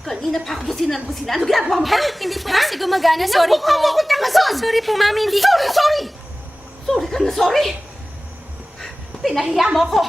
Kanina pa ako businan. Ano ginagawa mo? Hindi po kasi gumagana. Sorry po. Nabuka mo ko tangason! Sorry po, mami. Hindi... Sorry! Sorry ka na, sorry! Pinahiya mo ako!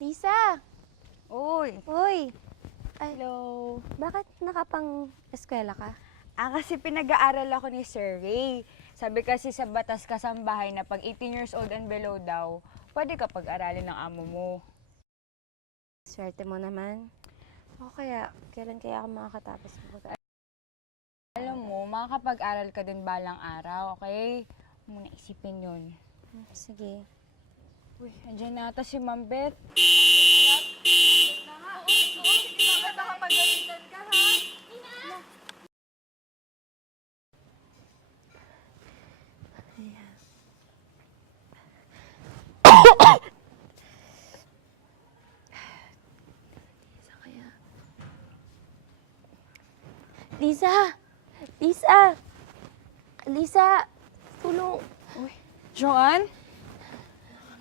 Lisa! Uy, Uy! Ay, hello. bakit nakapang-eskwela ka? Kasi pinag-aaral ako ni Sir Ray. Sabi kasi sa batas kasambahay na pag 18 years old and below daw, pwede ka pag-aralin ng amo mo. Swerte mo naman. O kaya, kailan kaya ako makakatapos ng pag-aaral? Alam mo, makakapag-aral ka din balang araw, okay? Huwag mo na isipin yun. Sige. Uy, andyan na ata si Ma'am Beth. Lisa! Lisa! Lisa! Tulong! Joanne?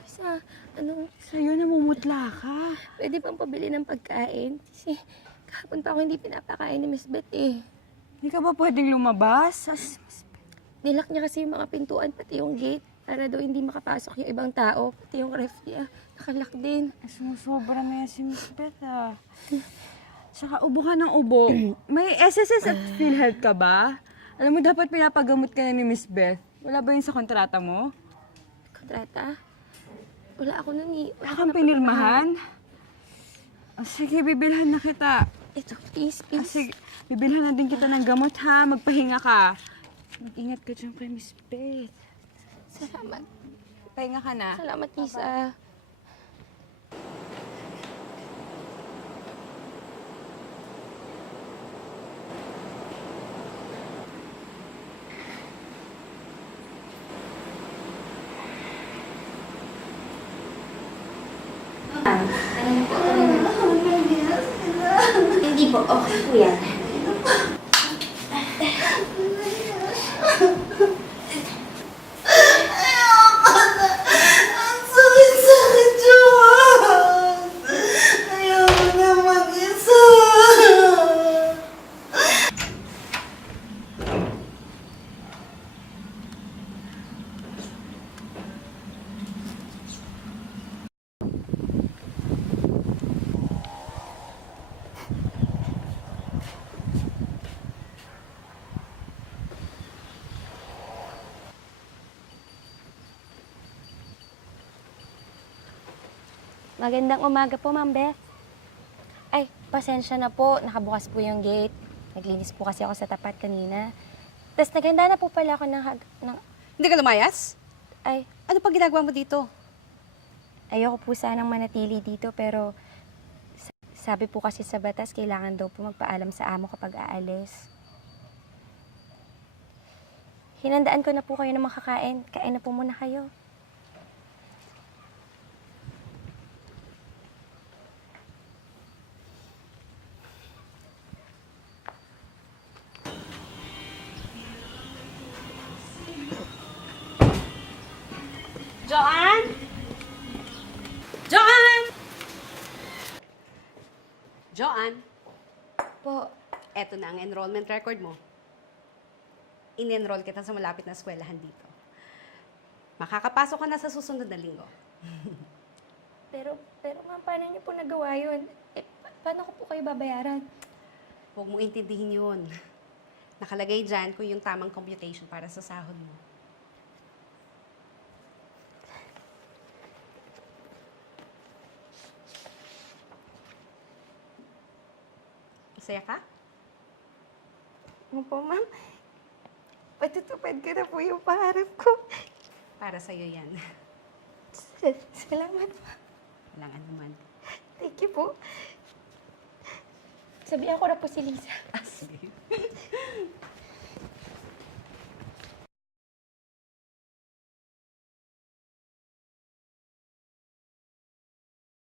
Lisa, ano? Sa'yo namumutla ka. Pwede bang pabili ng pagkain? Kasi kahapon pa ako hindi pinapakain ni Miss Beth eh. Hindi ka ba pwedeng lumabas? Nilak niya kasi yung mga pintuan, pati yung gate. Para daw hindi makapasok yung ibang tao. Pati yung ref niya. Nakalak din. Sumusobra na yan si Miss Beth, ah. Saka ubo ka ng ubo. May SSS at PhilHealth ka ba? Alam mo, dapat pinapagamot ka na ni Miss Beth. Wala ba yun sa kontrata mo? Kontrata? Wala ako nun eh. Wala kang pinirmahan? Oh, sige, bibilhan na kita. Ito, please, Ah, please. sige, bibilhan na din kita ng gamot, ha? Magpahinga ka. Mag-ingat ka dyan kay Miss Beth. Salamat. Pahinga ka na. Salamat, Lisa. Hindi po, okay po yan. Ang sakit-sakit, Joan! Ayoko na mag-isa! Magandang umaga po, Ma'am Beth. Ay, pasensya na po. Nakabukas po yung gate. Naglinis po kasi ako sa tapat kanina. Tapos naghanda na po pala ako ng... Hindi ka lumayas? Ay, Ano pa ginagawa mo dito? ayoko po sanang manatili dito pero sabi po kasi sa batas, kailangan daw po magpaalam sa amo kapag aalis. Hinandaan ko na po kayo ng makakain. Kain na po muna kayo. Joan? Joan! Joan, Po, eto na ang enrollment record mo. In-enroll kita sa malapit na eskwelahan dito. Makakapasok ka na sa susunod na linggo. pero ma'am, paano niyo po nagawa yun? Eh, paano ko po kayo babayaran? Huwag mo intindihin yun. Nakalagay dyan kung yung tamang computation para sa sahod mo. Masaya ka? Opo, ma'am. Patutupad ko na po yung pangarap ko. Para sa'yo yan. Salamat, ma'am. Walang anuman. Thank you po. Sabihan ko na po si Lisa. Sige.